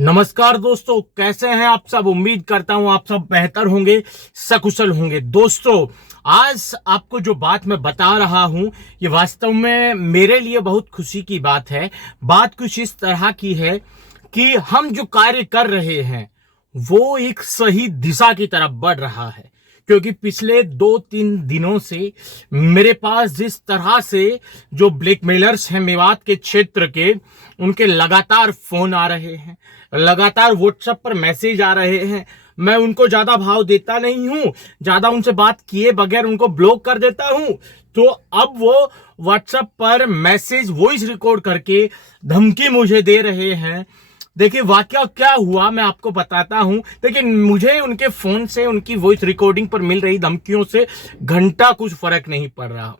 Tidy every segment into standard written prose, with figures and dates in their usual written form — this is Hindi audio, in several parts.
नमस्कार दोस्तों, कैसे हैं आप सब। उम्मीद करता हूं आप सब बेहतर होंगे, सकुशल होंगे। दोस्तों, आज आपको जो बात मैं बता रहा हूं ये वास्तव में मेरे लिए बहुत खुशी की बात है। बात कुछ इस तरह की है कि हम जो कार्य कर रहे हैं वो एक सही दिशा की तरफ बढ़ रहा है। क्योंकि पिछले 2-3 दिनों से मेरे पास जिस तरह से जो ब्लैकमेलर्स हैं मेवात के क्षेत्र के, उनके लगातार फोन आ रहे हैं, लगातार व्हाट्सएप पर मैसेज आ रहे हैं। मैं उनको ज्यादा भाव देता नहीं हूं, ज्यादा उनसे बात किए बगैर उनको ब्लॉक कर देता हूं। तो अब वो व्हाट्सएप पर मैसेज वॉइस रिकॉर्ड करके धमकी मुझे दे रहे हैं। देखिए वाकया क्या हुआ मैं आपको बताता हूं। देखिए, मुझे उनके फोन से उनकी वॉइस रिकॉर्डिंग पर मिल रही धमकियों से घंटा कुछ फर्क नहीं पड़ रहा।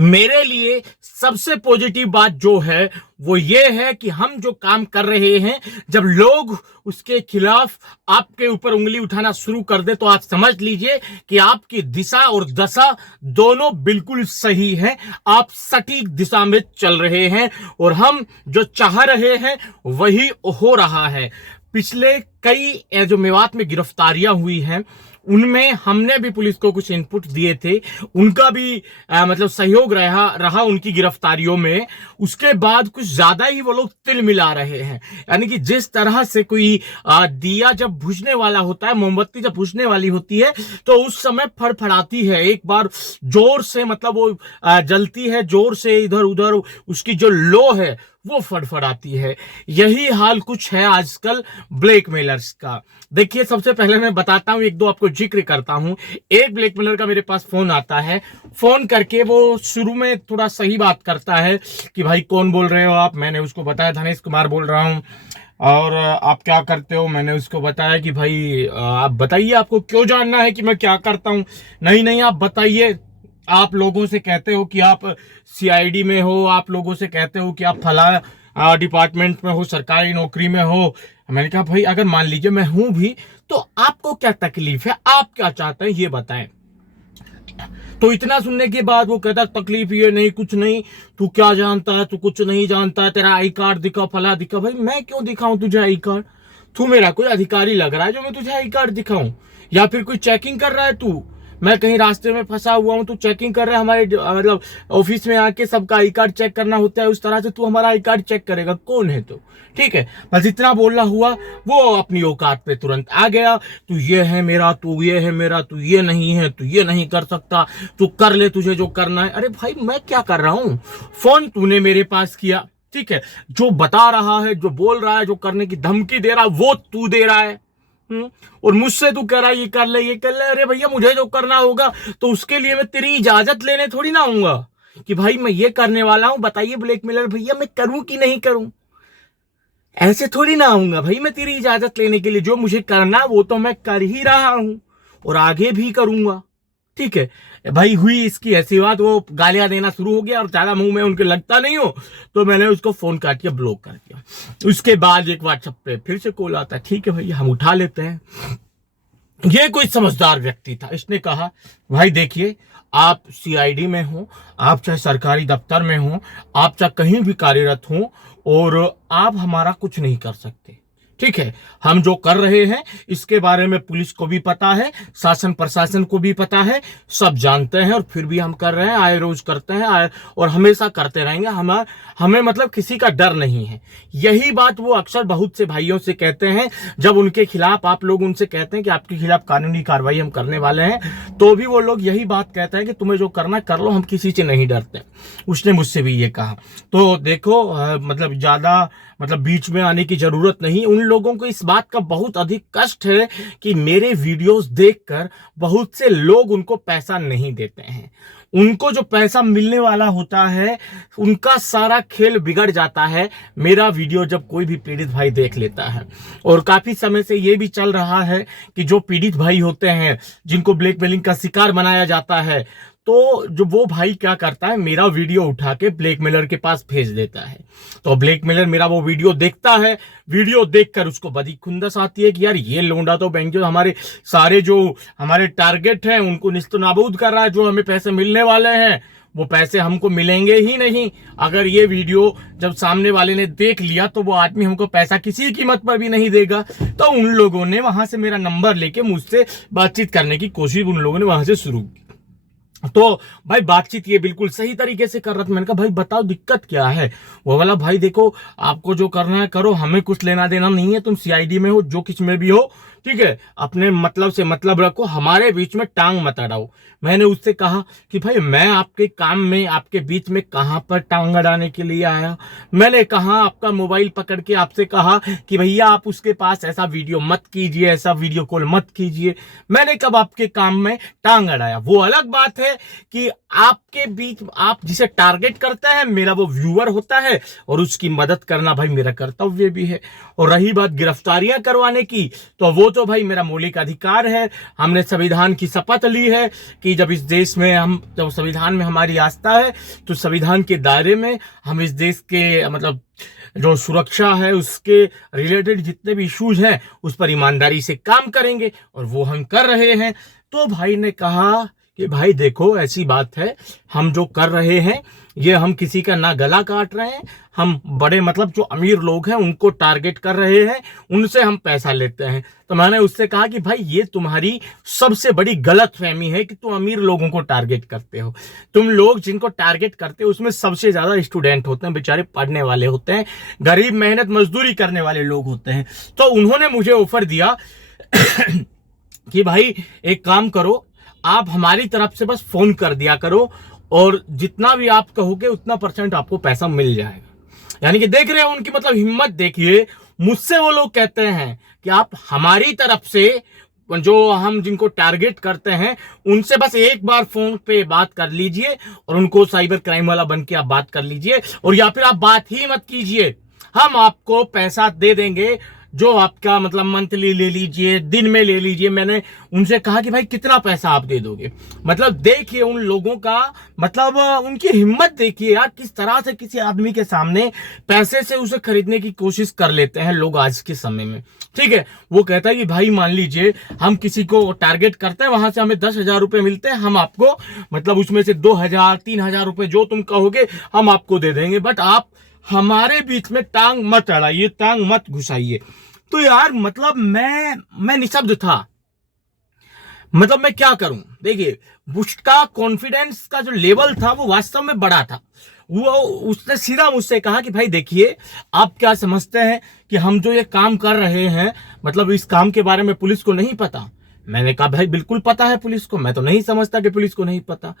मेरे लिए सबसे पॉजिटिव बात जो है वो ये है कि हम जो काम कर रहे हैं, जब लोग उसके खिलाफ आपके ऊपर उंगली उठाना शुरू कर दे तो आप समझ लीजिए कि आपकी दिशा और दशा दोनों बिल्कुल सही है। आप सटीक दिशा में चल रहे हैं और हम जो चाह रहे हैं वही हो रहा है। पिछले कई जो मेवात में गिरफ्तारियां हुई हैं उनमें हमने भी पुलिस को कुछ इनपुट दिए थे, उनका भी मतलब सहयोग रहा उनकी गिरफ्तारियों में। उसके बाद कुछ ज्यादा ही वो लोग तिल मिला रहे हैं। यानी कि जिस तरह से कोई दिया जब बुझने वाला होता है, मोमबत्ती जब बुझने वाली होती है तो उस समय फड़फड़ाती है, एक बार जोर से मतलब वो जलती है, जोर से इधर उधर उसकी जो लो है वो फड़फड़ाती है। यही हाल कुछ है आजकल ब्लैकमेलर्स का। देखिए, सबसे पहले मैं बताता हूं, एक दो आपको जिक्र करता हूं। एक ब्लैकमेलर का मेरे पास फोन आता है, फोन करके वो शुरू में थोड़ा सही बात करता है कि भाई कौन बोल रहे हो आप। मैंने उसको बताया धनेश कुमार बोल रहा हूं। और आप क्या करते हो। मैंने उसको बताया कि भाई आप बताइए, आपको क्यों जानना है कि मैं क्या करता हूं। नहीं आप बताइए, आप लोगों से कहते हो कि आप सीआईडी में हो, आप लोगों से कहते हो कि आप फला डिपार्टमेंट में हो, सरकारी नौकरी में हो। मैंने कहा भाई अगर मान लीजिए मैं हूं भी तो आपको क्या तकलीफ है, आप क्या चाहते हैं ये बताएं। तो इतना सुनने के बाद वो कहता तकलीफ ये नहीं, कुछ नहीं, तू क्या जानता है, तू कुछ नहीं जानता है, तेरा आई कार्ड दिखा, फला दिखा। भाई मैं क्यों दिखाऊं तुझे आई कार्ड? तू मेरा कोई अधिकारी लग रहा है जो मैं तुझे आई कार्ड दिखाऊं? या फिर कोई चेकिंग कर रहा है तू? मैं कहीं रास्ते में फंसा हुआ हूं, तू चेकिंग कर रहा है। हमारे मतलब ऑफिस में आके सबका आई कार्ड चेक करना होता है, उस तरह से तू हमारा आई कार्ड चेक करेगा? कौन है तू? ठीक है, बस इतना बोलना हुआ। वो अपनी औकात पे तुरंत आ गया। तू ये है मेरा, तू ये है मेरा, तू ये नहीं है, तू ये नहीं कर सकता, तू कर ले तुझे जो करना है। अरे भाई मैं क्या कर रहा हूं? फोन तूने मेरे पास किया, ठीक है, जो बता रहा है, जो बोल रहा है, जो करने की धमकी दे रहा है वो तू दे रहा है। और मुझसे तू कह रहा है ये कर ले, ये कर ले। अरे भैया, मुझे जो करना होगा तो उसके लिए मैं तेरी इजाजत लेने थोड़ी ना आऊंगा कि भाई मैं ये करने वाला हूं, बताइए ब्लैकमेलर भैया मैं करूं कि नहीं करूं। ऐसे थोड़ी ना आऊंगा भाई मैं तेरी इजाजत लेने के लिए। जो मुझे करना वो तो मैं कर ही रहा हूं और आगे भी करूंगा। ठीक है भाई, हुई इसकी ऐसी बात, वो गालियां देना शुरू हो गया और ज्यादा मुंह में उनके लगता नहीं हो तो मैंने उसको फोन काट के ब्लॉक कर दिया। उसके बाद एक व्हाट्सएप पे फिर से कॉल आता है, ठीक है भैया हम उठा लेते हैं। ये कोई समझदार व्यक्ति था, इसने कहा भाई देखिए, आप सीआईडी में हो, आप चाहे सरकारी दफ्तर में हो, आप चाहे कहीं भी कार्यरत हो और आप हमारा कुछ नहीं कर सकते। ठीक है, हम जो कर रहे हैं इसके बारे में पुलिस को भी पता है, शासन प्रशासन को भी पता है, सब जानते हैं और फिर भी हम कर रहे हैं, आए रोज करते हैं और हमेशा करते रहेंगे। हमें मतलब किसी का डर नहीं है। यही बात वो अक्सर बहुत से भाइयों से कहते हैं। जब उनके खिलाफ आप लोग उनसे कहते हैं कि आपके खिलाफ कानूनी कार्रवाई हम करने वाले हैं, तो भी वो लोग यही बात कहते हैं कि तुम्हें जो करना कर लो, हम किसी से नहीं डरते। उसने मुझसे भी ये कहा। तो देखो मतलब ज्यादा बीच में आने की जरूरत नहीं। उन लोगों को इस बात का बहुत अधिक कष्ट है कि मेरे वीडियोस देखकर बहुत से लोग उनको पैसा नहीं देते हैं। उनको जो पैसा मिलने वाला होता है उनका सारा खेल बिगड़ जाता है मेरा वीडियो जब कोई भी पीड़ित भाई देख लेता है। और काफी समय से ये भी चल रहा है कि जो पीड़ित भाई होते हैं, जिनको ब्लैकमेलिंग का शिकार बनाया जाता है, तो जो वो भाई क्या करता है, मेरा वीडियो उठा के ब्लैकमेलर के पास भेज देता है। तो ब्लैकमेलर मेरा वो वीडियो देखता है, वीडियो देखकर उसको बड़ी खुंदस आती है कि यार ये लोंडा तो बैंक जो हमारे सारे जो हमारे टारगेट हैं उनको निस्तो नाबूद कर रहा है, जो हमें पैसे मिलने वाले हैं वो पैसे हमको मिलेंगे ही नहीं। अगर ये वीडियो जब सामने वाले ने देख लिया तो वो आदमी हमको पैसा किसी कीमत पर भी नहीं देगा। तो उन लोगों ने वहां से मेरा नंबर लेके मुझसे बातचीत करने की कोशिश उन लोगों ने वहां से शुरू की। तो भाई बातचीत ये बिल्कुल सही तरीके से कर रहा था। मैंने कहा भाई बताओ दिक्कत क्या है। वो वाला भाई देखो आपको जो करना है करो, हमें कुछ लेना देना नहीं है, तुम सीआईडी में हो, जो किस में भी हो, ठीक है, अपने मतलब से मतलब रखो, हमारे बीच में टांग मत अड़ाओ। मैंने उससे कहा कि भाई मैं आपके काम में आपके बीच में कहां पर टांग अड़ाने के लिए आया। मैंने कहा आपका मोबाइल पकड़ के आपसे कहा कि भैया आप उसके पास ऐसा वीडियो मत कीजिए, ऐसा वीडियो कॉल मत कीजिए। मैंने कब आपके काम में टांग अड़ाया। वो अलग बात है कि आपके बीच आप जिसे टारगेट करते हैं मेरा वो व्यूअर होता है और उसकी मदद करना भाई मेरा कर्तव्य भी है। और रही बात गिरफ्तारियां करवाने की, तो वो तो भाई मेरा मौलिक अधिकार है। हमने संविधान की शपथ ली है कि जब इस देश में जब संविधान में हमारी आस्था है तो संविधान के दायरे में हम इस देश के मतलब जो सुरक्षा है उसके रिलेटेड जितने भी इश्यूज हैं उस पर ईमानदारी से काम करेंगे, और वो हम कर रहे हैं। तो भाई ने कहा कि भाई देखो ऐसी बात है, हम जो कर रहे हैं ये हम किसी का ना गला काट रहे हैं, हम बड़े मतलब जो अमीर लोग हैं उनको टारगेट कर रहे हैं, उनसे हम पैसा लेते हैं। तो मैंने उससे कहा कि भाई ये तुम्हारी सबसे बड़ी गलतफहमी है कि तुम अमीर लोगों को टारगेट करते हो। तुम लोग जिनको टारगेट करते हो उसमें सबसे ज्यादा स्टूडेंट होते हैं, बेचारे पढ़ने वाले होते हैं, गरीब मेहनत मजदूरी करने वाले लोग होते हैं। तो उन्होंने मुझे ऑफर दिया कि भाई एक काम करो, आप हमारी तरफ से बस फोन कर दिया करो और जितना भी आप कहोगे उतना % आपको पैसा मिल जाएगा। यानी कि देख रहे हैं उनकी मतलब हिम्मत देखिए। मुझसे वो लोग कहते हैं कि आप हमारी तरफ से जो हम जिनको टारगेट करते हैं उनसे बस एक बार फोन पे बात कर लीजिए और उनको साइबर क्राइम वाला बन के आप बात कर लीजिए, और या फिर आप बात ही मत कीजिए, हम आपको पैसा दे देंगे जो आपका मतलब मंथली ले लीजिए, दिन में ले लीजिए। मैंने उनसे कहा कि भाई कितना पैसा आप दे दोगे। मतलब देखिए उन लोगों का मतलब उनकी हिम्मत देखिए यार, किस तरह से किसी आदमी के सामने पैसे से उसे खरीदने की कोशिश कर लेते हैं लोग आज के समय में। ठीक है, वो कहता है कि भाई मान लीजिए हम किसी को टारगेट करते हैं, वहां से हमें 10,000 रुपए मिलते हैं, हम आपको मतलब उसमें से 2,000 3,000 रुपए जो तुम कहोगे हम आपको दे देंगे, बट आप हमारे बीच में टांग मत अड़ाइए, टांग मत घुसाइए। तो यार मतलब मैं निशब्द था। मतलब मैं क्या करूं। देखिए उसका कॉन्फिडेंस का जो लेवल था वो वास्तव में बड़ा था। वो उसने सीधा मुझसे कहा कि भाई देखिए आप क्या समझते हैं कि हम जो ये काम कर रहे हैं मतलब इस काम के बारे में पुलिस को नहीं पता। मैंने कहा भाई बिल्कुल पता है पुलिस को, मैं तो नहीं समझता कि पुलिस को नहीं पता।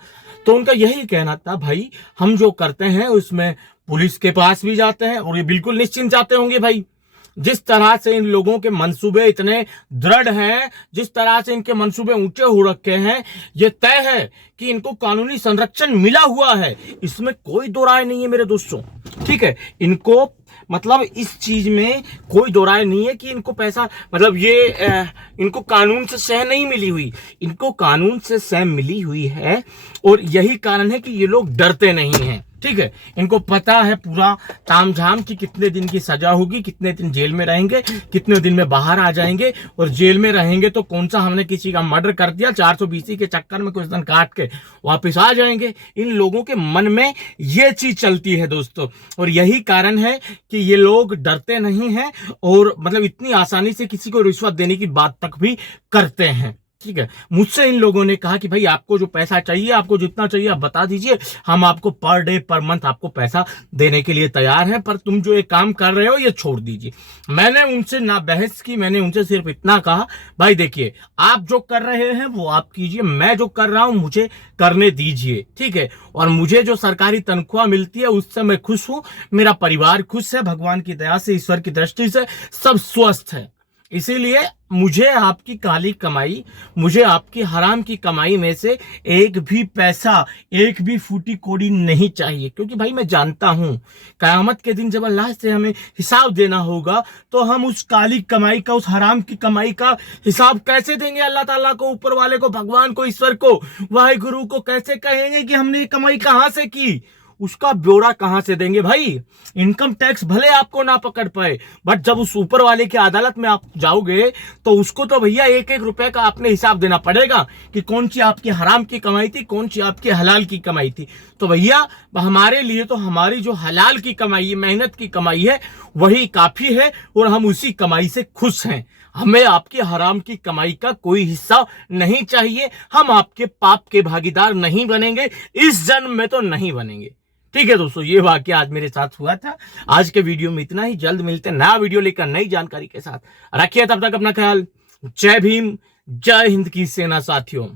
तो उनका यही कहना था भाई हम जो करते हैं उसमें पुलिस के पास भी जाते हैं और ये बिल्कुल निश्चिंत जाते होंगे भाई। जिस तरह से इन लोगों के मंसूबे इतने दृढ़ हैं, जिस तरह से इनके मंसूबे ऊंचे हो रखे हैं, यह तय है कि इनको कानूनी संरक्षण मिला हुआ है, इसमें कोई दो राय नहीं है मेरे दोस्तों। ठीक है, इनको मतलब इस चीज में कोई दो राय नहीं है कि इनको पैसा मतलब ये इनको कानून से सह नहीं मिली हुई, इनको कानून से सह मिली हुई है। और यही कारण है कि ये लोग डरते नहीं हैं। ठीक है, इनको पता है पूरा तामझाम कि कितने दिन की सजा होगी, कितने दिन जेल में रहेंगे, कितने दिन में बाहर आ जाएंगे, और जेल में रहेंगे तो कौन सा हमने किसी का मर्डर कर दिया 420 के चक्कर में कुछ दिन काट के वापस आ जाएंगे। इन लोगों के मन में ये चीज चलती है दोस्तों, और यही कारण है कि ये लोग डरते नहीं हैं और मतलब इतनी आसानी से किसी को रिश्वत देने की बात तक भी करते हैं। ठीक है, मुझसे इन लोगों ने कहा कि भाई आपको जो पैसा चाहिए, आपको जितना चाहिए आप बता दीजिए, हम आपको पर डे पर मंथ आपको पैसा देने के लिए तैयार हैं, पर तुम जो ये काम कर रहे हो ये छोड़ दीजिए। मैंने उनसे ना बहस की, मैंने उनसे सिर्फ इतना कहा भाई देखिए आप जो कर रहे हैं वो आप कीजिए, मैं जो कर रहा हूं मुझे करने दीजिए। ठीक है, और मुझे जो सरकारी तनख्वाह मिलती है उससे मैं खुश हूं, मेरा परिवार खुश है, भगवान की दया से, ईश्वर की दृष्टि से सब स्वस्थ है। इसीलिए मुझे आपकी काली कमाई, मुझे आपकी हराम की कमाई में से एक भी पैसा, एक भी फूटी कोड़ी नहीं चाहिए, क्योंकि भाई मैं जानता हूं कयामत के दिन जब अल्लाह से हमें हिसाब देना होगा तो हम उस काली कमाई का, उस हराम की कमाई का हिसाब कैसे देंगे अल्लाह ताला को, ऊपर वाले को, भगवान को, ईश्वर को, वाहिगुरु को कैसे कहेंगे कि हमने ये कमाई कहां से की। उसका ब्यौरा कहां से देंगे भाई? इनकम टैक्स भले आपको ना पकड़ पाए, बट जब उस ऊपर वाले की अदालत में आप जाओगे तो उसको तो भैया एक एक रुपए का आपने हिसाब देना पड़ेगा कि कौन सी आपकी हराम की कमाई थी, कौन सी आपकी हलाल की कमाई थी। तो भैया हमारे लिए तो हमारी जो हलाल की कमाई है, मेहनत की कमाई है, वही काफी है और हम उसी कमाई से खुश हैं। हमें आपकी हराम की कमाई का कोई हिस्सा नहीं चाहिए। हम आपके पाप के भागीदार नहीं बनेंगे, इस जन्म में तो नहीं बनेंगे। ठीक है दोस्तों, ये वाकया आज मेरे साथ हुआ था। आज के वीडियो में इतना ही। जल्द मिलते हैं नया वीडियो लेकर नई जानकारी के साथ। रखिए तब तक अपना ख्याल। जय भीम, जय हिंद की सेना साथियों।